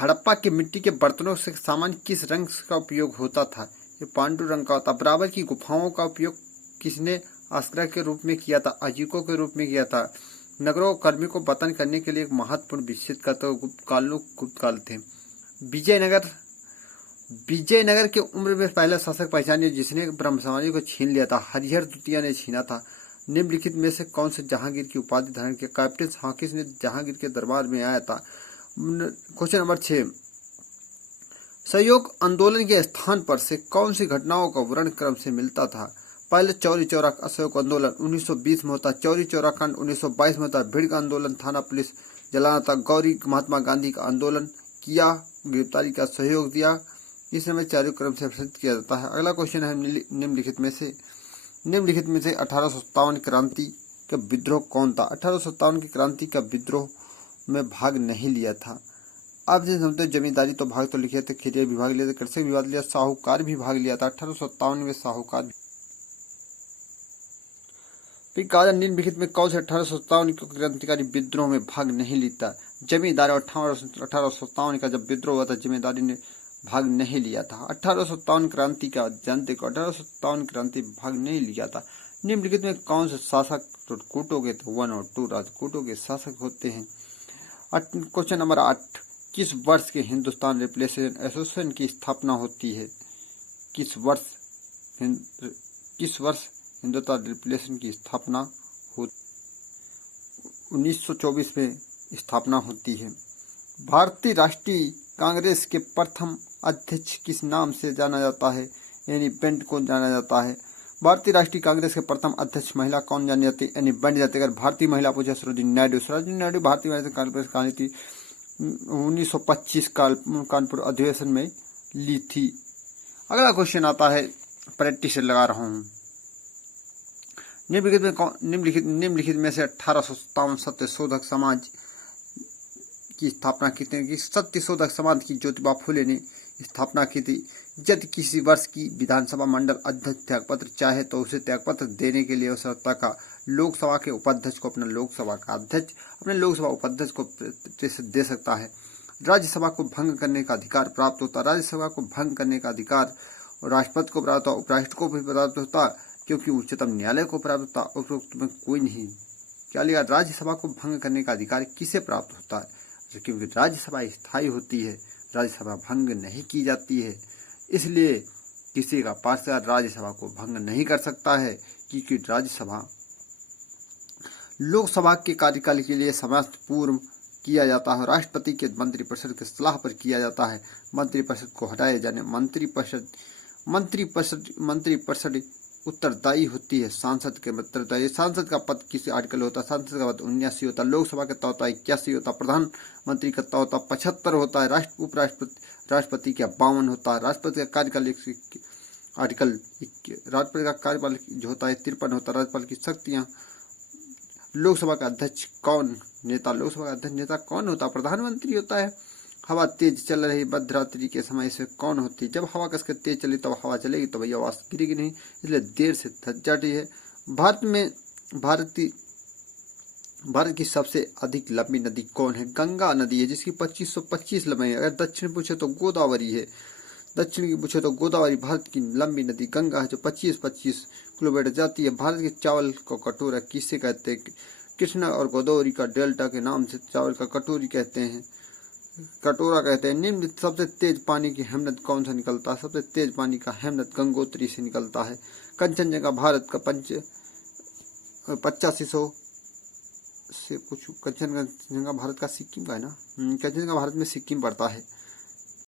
हड़प्पा की मिट्टी के बर्तनों से सामान्य किस रंग का उपयोग होता था? ये पांडु रंग का होता। बराबर की गुफाओं का उपयोग किसने आश्रय के रूप में किया था? अजीकों के रूप में किया था। नगरों कर्मी को वतन करने के लिए एक महत्वपूर्ण विकसित करते गुप्त काल थे। विजयनगर के उम्र में पहला शासक पहचानिए जिसने ब्रह्म समाज को छीन लिया था? हरिहर द्वितीय ने छीना था। निम्नलिखित में से कौन से जहांगीर की उपाधि धारण किया? कैप्टन हॉकिंस ने जहांगीर के दरबार में आया था। क्वेश्चन नंबर 6, सहयोग आंदोलन के स्थान पर से कौन सी घटनाओं का वर्णन क्रम से मिलता था? पहले चौरी चौरा असहयोग आंदोलन 1920 में होता। चौरी चौरा कांड 1922 में होता। भीड़ का आंदोलन, थाना पुलिस जलाना था। गौरी महात्मा गांधी का आंदोलन किया, गिरफ्तारी का सहयोग दिया। इस समय चारों क्रम से प्रस्तुत किया जाता है। अगला क्वेश्चन है निम्नलिखित में से 1857 क्रांति का विद्रोह कौन था? 1857 की क्रांति का विद्रोह में भाग नहीं लिया था। आप जैसे समझते जमींदारी तो भाग तो लिखे थे, खेतिया भी भाग लिया था, कृषक भी भाग लिया, साहूकार भी भाग लिया था। 1857 में साहूकार कहा निम्नलिखित में कौन से 1857 के क्रांतिकारी विद्रोह में भाग नहीं लेता? जमींदार। 1857 का जब विद्रोह हुआ था जमींदारी ने भाग नहीं लिया था। 1857 क्रांति का जानते को 1857 क्रांति भाग नहीं लिया था। निम्नलिखित में कौन से शासक राजकूटों के 1 और 2 राजकूटों के शासक होते हैं? क्वेश्चन नंबर 8, किस वर्ष के हिंदुस्तान रिपब्लिकन एसोसिएशन की स्थापना होती है? किस वर्ष हिंदुस्तान रिपब्लिकन की स्थापना हो? 1924 में स्थापना होती है। भारतीय राष्ट्रीय कांग्रेस के प्रथम अध्यक्ष किस नाम से जाना जाता है? एनी बेंट को जाना जाता है। भारतीय राष्ट्रीय कांग्रेस के प्रथम अध्यक्ष महिला कौन जानी जाती है? एनी बेंट जाती है। अगर भारतीय महिला पूछे सरोजिनी नायडू भारतीय महिला कांग्रेस कांग्रेस थी 1925 कानपुर अधिवेशन में ली थी। अगला क्वेश्चन आता है, प्रैक्टिस से लगा रहा हूं। निम्नलिखित में से 1857 सत्यशोधक समाज की स्थापना की थी? सत्यशोधक समाज की ज्योतिबा फुले ने स्थापना की थी। यदि किसी वर्ष की विधानसभा मंडल अध्यक्ष त्यागपत्र चाहे तो उसे त्यागपत्र देने के लिए आवश्यकता का लोकसभा के उपाध्यक्ष को अपना लोकसभा का अध्यक्ष अपने लोकसभा उपाध्यक्ष को दे सकता है। राज्यसभा को भंग करने का अधिकार प्राप्त होता। राज्यसभा को भंग करने का अधिकार राष्ट्रपति को प्राप्त होता, उपराष्ट्रपति को भी प्राप्त होता, क्योंकि उच्चतम न्यायालय को प्राप्त होता। उपरोक्त में कोई नहीं। क्या लिया? राज्यसभा को भंग करने का अधिकार किसे प्राप्त होता है? क्योंकि राज्यसभा स्थायी होती है, राज्यसभा भंग नहीं की जाती है, इसलिए किसी का पार्षद राज्यसभा को भंग नहीं कर सकता है, क्योंकि राज्यसभा लोकसभा के कार्यकाल के लिए समाप्त पूर्व किया जाता है। राष्ट्रपति के मंत्रिपरिषद की सलाह पर किया जाता है। मंत्रिपरिषद को हटाए जाने मंत्रिपरिषद उत्तरदायी होती है। सांसद के उत्तरदायी। सांसद का पद किसी आर्टिकल होता है? सांसद का पद 79 होता है। लोकसभा का होता है 81 होता है। प्रधानमंत्री का होता है 75 होता है। राष्ट्रपति का 52 होता है। राष्ट्रपति का कार्यकाल आर्टिकल राष्ट्रपति का कार्यकाल जो होता है 53 होता है। राज्यपाल की शक्तियां। लोकसभा का अध्यक्ष कौन नेता? लोकसभा का अध्यक्ष नेता कौन होता है? प्रधानमंत्री होता है। हवा तेज चल रही मध्यरात्रि के समय इसमें कौन होती है? जब हवा कसकर तेज चली तब हवा चलेगी, तो भैया आवाज गिरेगी नहीं, इसलिए देर से थक जाती है। भारत की सबसे अधिक लंबी नदी कौन है? गंगा नदी है, जिसकी 2525 लंबाई है। अगर दक्षिण पूछे तो गोदावरी है। दक्षिण की पूछे तो गोदावरी। भारत की लंबी नदी गंगा है, जो 25-25 किलोमीटर जाती है। भारत के चावल को कटोरा किसे कहते हैं? कृष्णा और गोदावरी का डेल्टा के नाम से चावल का कटोरी कहते हैं, कटोरा कहते हैं। निम्न सबसे तेज पानी की हेमनद कौन सा निकलता है? सबसे तेज पानी का हेमनद गंगोत्री से निकलता है। कंचनजंगा भारत का 8500 से कुछ। कंचनजंगा भारत का सिक्किम का है ना? कंचनजंगा भारत में सिक्किम पड़ता है।